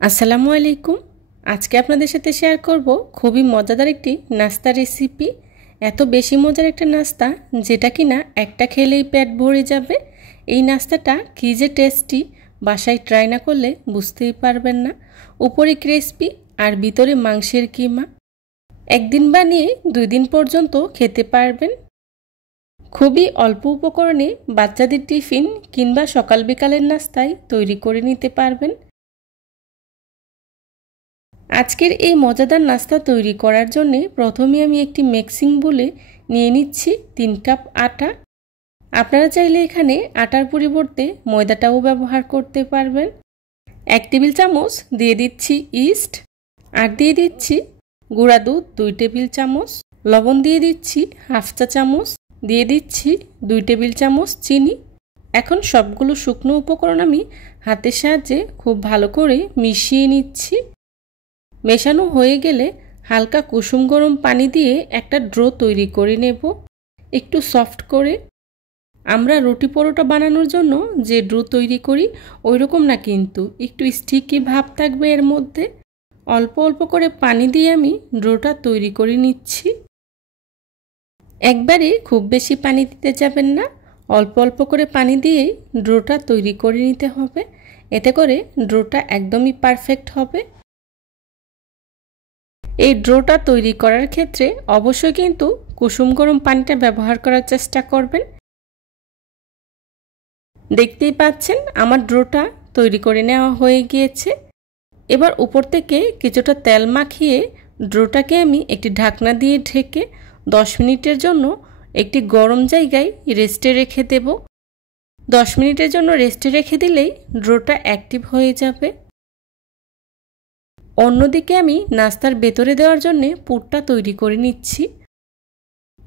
আসসালামু আলাইকুম। আজকে আপনাদের সাথে শেয়ার করব খুবই মজাদার একটি নাস্তা রেসিপি। এত বেশি মজার একটা নাস্তা যেটা কিনা একটা খেলেই পেট ভরে যাবে। এই নাস্তাটা কী যে টেস্টি, বাসায় ট্রাই না করলে বুঝতেই পারবেন না। উপরে ক্রিসপি আর ভিতরে মাংসের কিমা। একদিন বানিয়ে 2 দিন পর্যন্ত খেতে পারবেন। খুবই অল্প উপকরণে বাচ্চাদের টিফিন কিংবা সকাল বিকালের নাস্তায় তৈরি করে নিতে পারবেন। আজকের এই মজাদার নাস্তা তৈরি করার জন্য প্রথমে আমি একটি মিক্সিং বোলে নিয়ে নিচ্ছি 3 কাপ আটা। আপনারা চাইলে এখানে আটার পরিবর্তে ময়দাটাও ব্যবহার করতে পারবেন। 1 টেবিল চামচ দিয়ে দিচ্ছি ইস্ট, আর দিয়ে দিচ্ছি গুঁড়া দুধ 2 টেবিল চামচ, লবণ দিয়ে দিচ্ছি হাফ চা চামচ, দিয়ে দিচ্ছি 2 টেবিল চামচ চিনি। এখন সবগুলো শুকনো উপকরণ আমি হাতের সাহায্যে খুব ভালো করে মিশিয়ে নিচ্ছি। মেশানো হয়ে গেলে হালকা কুসুম গরম পানি দিয়ে একটা ড্রো তৈরি করে নেব, একটু সফট করে। আমরা রুটি পরোটা বানানোর জন্য যে ড্রো তৈরি করি ওই রকম না, কিন্তু একটু স্টিকি ভাব থাকবে এর মধ্যে। অল্প অল্প করে পানি দিয়ে আমি ড্রোটা তৈরি করে নিচ্ছি। একবারে খুব বেশি পানি দিতে যাবেন না, অল্প অল্প করে পানি দিয়ে ড্রোটা তৈরি করে নিতে হবে। এতে করে ড্রোটা একদমই পারফেক্ট হবে। এই ড্রোটা তৈরি করার ক্ষেত্রে অবশ্যই কিন্তু কুসুম গরম পানিটা ব্যবহার করার চেষ্টা করবেন। দেখতেই পাচ্ছেন আমার ড্রোটা তৈরি করে নেওয়া হয়ে গিয়েছে। এবার উপর থেকে কিছুটা তেল মাখিয়ে ড্রোটাকে আমি একটি ঢাকনা দিয়ে ঢেকে 10 মিনিটের জন্য একটি গরম জায়গায় রেস্টে রেখে দেব। 10 মিনিটের জন্য রেস্টে রেখে দিলেই ড্রোটা অ্যাক্টিভ হয়ে যাবে। অন্যদিকে আমি নাস্তার ভেতরে দেওয়ার জন্য পুরটা তৈরি করে নিচ্ছি।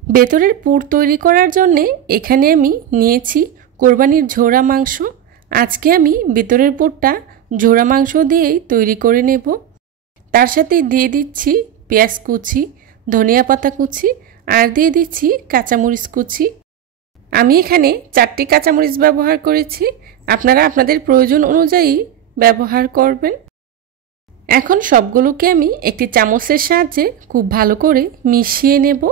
ভেতরের পুর তৈরি করার জন্য এখানে আমি নিয়েছি কোরবানির ঝোড়া মাংস। আজকে আমি ভেতরের পুরটা ঝোড়া মাংস দিয়েই তৈরি করে নেব। তার সাথে দিয়ে দিচ্ছি পেঁয়াজ কুচি, ধনিয়া পাতা কুচি, আর দিয়ে দিচ্ছি কাঁচামরিচ কুচি। আমি এখানে 4টি কাঁচামরিচ ব্যবহার করেছি, আপনারা আপনাদের প্রয়োজন অনুযায়ী ব্যবহার করবেন। এখন সবগুলোকে আমি একটি চামচের সাহায্যে খুব ভালো করে মিশিয়ে নেব।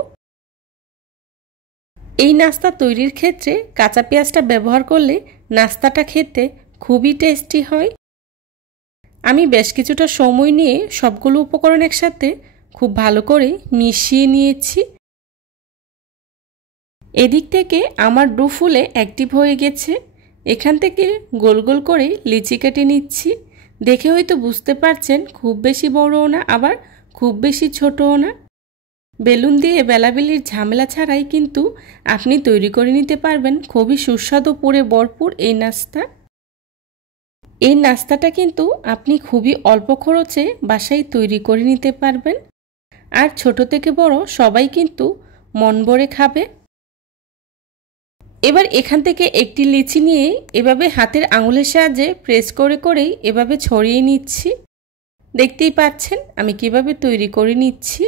এই নাস্তা তৈরির ক্ষেত্রে কাঁচা পেঁয়াজটা ব্যবহার করলে নাস্তাটা খেতে খুবই টেস্টি হয়। আমি বেশ কিছুটা সময় নিয়ে সবগুলো উপকরণ একসাথে খুব ভালো করে মিশিয়ে নিয়েছি। এদিক থেকে আমার ডো ফুলে অ্যাক্টিভ হয়ে গেছে। এখান থেকে গোল গোল করে লিচি কেটে নিচ্ছি। দেখে হয়তো বুঝতে পারছেন খুব বেশি বড়ও না, আবার খুব বেশি ছোটও না। বেলুন দিয়ে বেলাবেলির ঝামেলা ছাড়াই কিন্তু আপনি তৈরি করে নিতে পারবেন খুবই সুস্বাদু পুরে ভরপুর এই নাস্তা। এই নাস্তাটা কিন্তু আপনি খুবই অল্প খরচে বাসায় তৈরি করে নিতে পারবেন, আর ছোট থেকে বড় সবাই কিন্তু মন ভরে খাবে। এবার এখান থেকে একটি লিচি নিয়ে এভাবে হাতের আঙুলের সাহায্যে প্রেস করে করেই এভাবে ছড়িয়ে নিচ্ছি। দেখতেই পাচ্ছেন আমি কিভাবে তৈরি করে নিচ্ছি।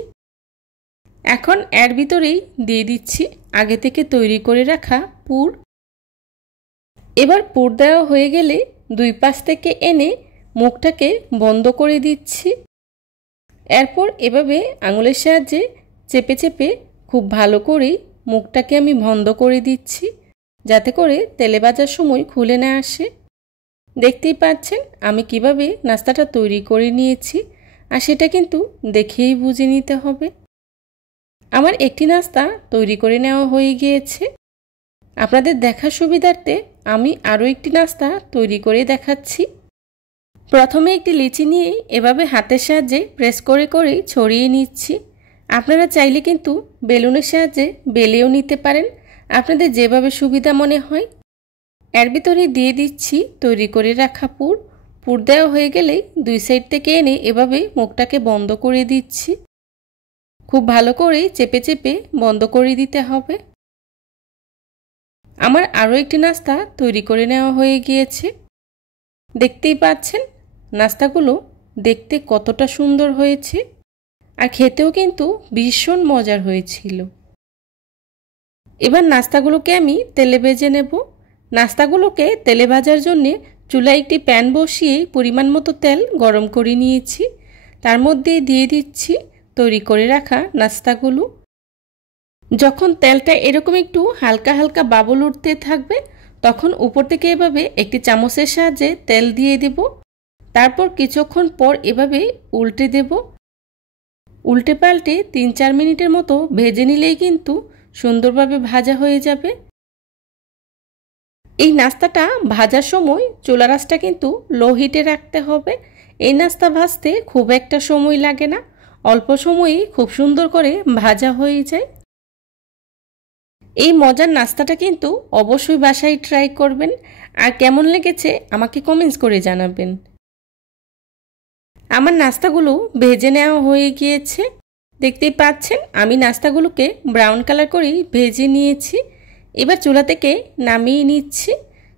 এখন এর ভিতরেই দিয়ে দিচ্ছি আগে থেকে তৈরি করে রাখা পুর। এবার পুর দেওয়া হয়ে গেলে 2 পাশ থেকে এনে মুখটাকে বন্ধ করে দিচ্ছি। এরপর এভাবে আঙুলের সাহায্যে চেপে চেপে খুব ভালো করেই মুখটাকে আমি বন্ধ করে দিচ্ছি, যাতে করে তেলে ভাজার সময় খুলে না আসে। দেখতেই পাচ্ছেন আমি কিভাবে নাস্তাটা তৈরি করে নিয়েছি, আর সেটা কিন্তু দেখেই বুঝে নিতে হবে। আমার একটি নাস্তা তৈরি করে নেওয়া হয়ে গিয়েছে। আপনাদের দেখার সুবিধার্থে আমি আরও একটি নাস্তা তৈরি করে দেখাচ্ছি। প্রথমে একটি লিচি নিয়ে এভাবে হাতের সাহায্যে প্রেস করে করেই ছড়িয়ে নিচ্ছি। আপনারা চাইলে কিন্তু বেলুনের সাহায্যে বেলেও নিতে পারেন, আপনাদের যেভাবে সুবিধা মনে হয়। এর ভিতরে দিয়ে দিচ্ছি তৈরি করে রাখা পুর। পুর দেওয়া হয়ে গেলেই 2 সাইড থেকে এনে এভাবে মুখটাকে বন্ধ করে দিচ্ছি। খুব ভালো করে চেপে চেপে বন্ধ করে দিতে হবে। আমার আরও একটি নাস্তা তৈরি করে নেওয়া হয়ে গিয়েছে। দেখতেই পাচ্ছেন নাস্তাগুলো দেখতে কতটা সুন্দর হয়েছে, আর খেতেও কিন্তু ভীষণ মজার হয়েছিল। এবার নাস্তাগুলোকে আমি তেলে ভেজে নেব। নাস্তাগুলোকে তেলে ভাজার জন্য চুলায় একটি প্যান বসিয়ে পরিমাণ মতো তেল গরম করে নিয়েছি। তার মধ্যে দিয়ে দিচ্ছি তৈরি করে রাখা নাস্তাগুলো। যখন তেলটা এরকম একটু হালকা হালকা বাবল উঠতে থাকবে তখন উপর থেকে এভাবে একটি চামচের সাহায্যে তেল দিয়ে দেব। তারপর কিছুক্ষণ পর এভাবে উল্টে দেব। উল্টে পাল্টে 3-4 মিনিটের মতো ভেজে নিলেই কিন্তু সুন্দরভাবে ভাজা হয়ে যাবে। এই নাস্তাটা ভাজার সময় চুলার আঁচটা কিন্তু লো হিটে রাখতে হবে। এই নাস্তা ভাজতে খুব একটা সময় লাগে না, অল্প সময়েই খুব সুন্দর করে ভাজা হয়ে যায়। এই মজার নাস্তাটা কিন্তু অবশ্যই বাসায় ট্রাই করবেন, আর কেমন লেগেছে আমাকে কমেন্টস করে জানাবেন। আমার নাস্তাগুলো ভেজে নেওয়া হয়ে গিয়েছে। দেখতেই পাচ্ছেন আমি নাস্তাগুলোকে ব্রাউন কালার করেই ভেজে নিয়েছি। এবার চুলা থেকে নামিয়ে নিচ্ছি।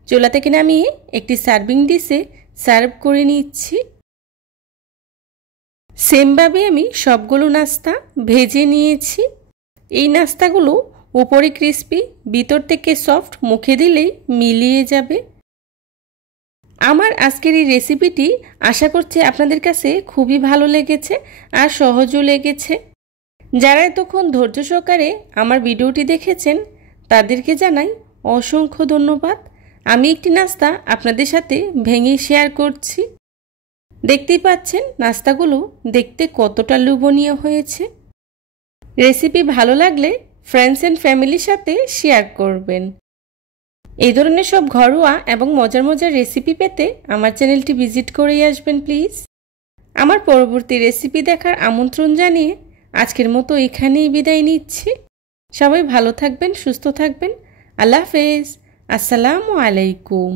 চুলা থেকে নামিয়ে একটি সার্ভিং ডিশে সার্ভ করে নিচ্ছি। সেমভাবে আমি সবগুলো নাস্তা ভেজে নিয়েছি। এই নাস্তাগুলো উপরে ক্রিস্পি, ভিতর থেকে সফট, মুখে দিলেই মিলিয়ে যাবে। আমার আজকের এই রেসিপিটি আশা করছি আপনাদের কাছে খুবই ভালো লেগেছে আর সহজও লেগেছে। যারা এতক্ষণ ধৈর্য সহকারে আমার ভিডিওটি দেখেছেন তাদেরকে জানাই অসংখ্য ধন্যবাদ। আমি একটি নাস্তা আপনাদের সাথে ভেঙে শেয়ার করছি। দেখতেই পাচ্ছেন নাস্তাগুলো দেখতে কতটা লোভনীয় হয়েছে। রেসিপি ভালো লাগলে ফ্রেন্ডস অ্যান্ড ফ্যামিলির সাথে শেয়ার করবেন। এই ধরনের সব ঘরোয়া এবং মজার মজার রেসিপি পেতে আমার চ্যানেলটি ভিজিট করেই আসবেন প্লিজ। আমার পরবর্তী রেসিপি দেখার আমন্ত্রণ জানিয়ে আজকের মতো এখানেই বিদায় নিচ্ছি। সবাই ভালো থাকবেন, সুস্থ থাকবেন। আল্লাহ হাফেজ। আসসালামু আলাইকুম।